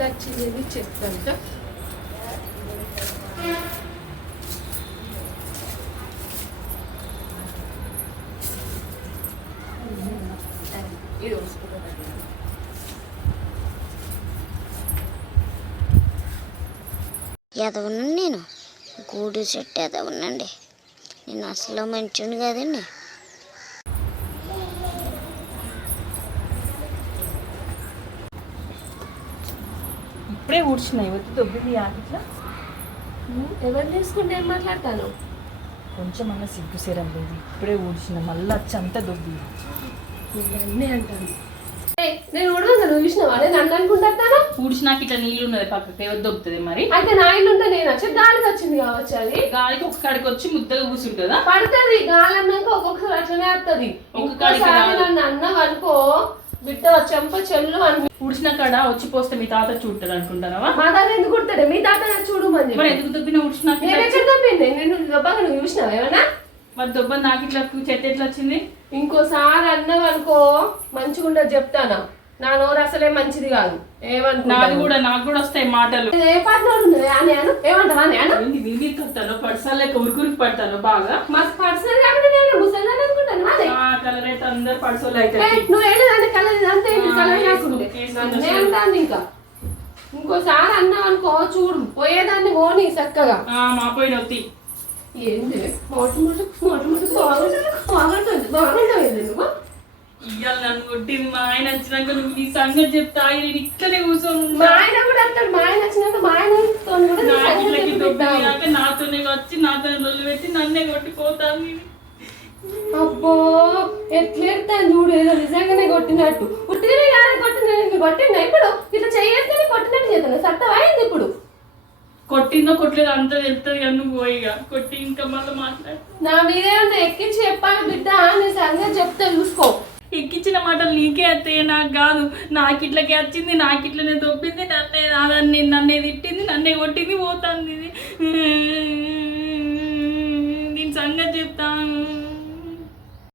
ఎంత వచ్చింది చెప్తాను. ఇది ఎదవనండి నేను, గూడు చెట్టు ఎదవనండి నేను, అసలు మంచిని కదండి. ఇప్పుడే ఊడ్చినాయి వచ్చి దొబ్బింది ఆకిట్లా. ఎవరు తీసుకుంటే ఏం మాట్లాడతాను? కొంచెం అన్న సిగ్గు సేరం లేదు, ఇప్పుడే ఊడ్చిన మళ్ళీ వచ్చి అంతా దొబ్బి. అన్నీ అంటాను. నేను ఉడవను, నువ్వు చూసినావా? నేను నన్ను అనుకుంటాను. ఊడ్చినాక ఇట్లా నీళ్ళు ఉన్నది పక్కకి, ఎవరు దొబ్బుతుంది మరి? అయితే నా ఇల్లు ఉంటే నేను వచ్చి గాలికి వచ్చింది కావచ్చు. అది గాలికి ఒక కాడికి వచ్చి ముద్దగా కూర్చుంటుందా? పడుతుంది గాలి అన్నాక ఒక్కొక్కసారి అట్లనే వస్తుంది. ఒక్కసారి నన్ను అన్నావు అనుకో బిడ్డ చెంప చెల్లు అని. ఊడ్చిన కాడ వచ్చి పోస్తే మీ తాత చూడతాడు అనుకుంటారా? మా తాత ఎందుకు కుడతాడు? మీ తాత నాకు చూడమని మరి ఎందుకు దొబ్బిన ఊడ్చినాక? నేను ఎక్కడ దొబ్బింది? నేను దొబ్బగా నువ్వు చూసినావు ఏమన్నా? మరి దొబ్బ నాకు ఇట్లా చెత్త ఎట్లా వచ్చింది? ఇంకోసారి అన్నావు అనుకో మంచిగా చెప్తాను. నా నోరు అసలే మంచిది కాదు. నాకు కూడా వస్తాయి మాటలు. ఏ పాటలు ఉంది అని అను ఏమంటావా? కడతాను పర్సనల్ లెక్క ఉరికి పడతాను బాగా. మాకు పర్సనల్ కాకుండా నేను ముసలి అనుకుంటాను. కలర్ అయితే అందరు పర్సనల్ అయితే నువ్వు ఏంటంటే కలర్ అంతే కలర్ లేకుండే ఇంకా ఇంకోసారి అన్నావు అనుకో చూడు పోయేదాన్ని పోనీ చక్కగా. మా పోయిన వత్తి ఏంటి బాగుంటుంది నువ్వు ఇవాళ నన్ను కొట్టింది. మా ఆయన వచ్చినాక నువ్వు నీ సంగతి చెప్తా నేను ఇక్కడే కూర్చొని. మా ఆయన కూడా అంటాడు. మా ఆయన వచ్చినాక మా ఆయన నాతోనే వచ్చి నాతో లొల్లు పెట్టి నన్నే కొట్టిపోతాను. అబ్బో ఎట్లేస్తాను చూడు, ఏదో నిజంగానే కొట్టినట్టు. పుట్టిననే కానీ కొట్టిందా ఇప్పుడు? ఇట్లా చేయేస్తేనే కొట్టినట్టు చేస్తాను. సత్తం అయింది ఇప్పుడు. కొట్టిందో కొట్టలేదు అంతా తెలుస్తుంది కానీ నువ్వు పోయిగా కొట్టి ఇంకా మళ్ళీ మాట్లాడు. నా మీదే ఎక్కించి చెప్పాను బిడ్డ, నీ సంగతి చెప్తే చూసుకో. ఎక్కించిన మాటలు నీకే వస్తాయి, నాకు కాదు. నాకు ఇట్లకే వచ్చింది, నాకు ఇట్లనే దొబ్బింది, నన్నే తిట్టింది, నన్నే కొట్టింది, పోతుంది. దీని సంగతి చెప్తాను.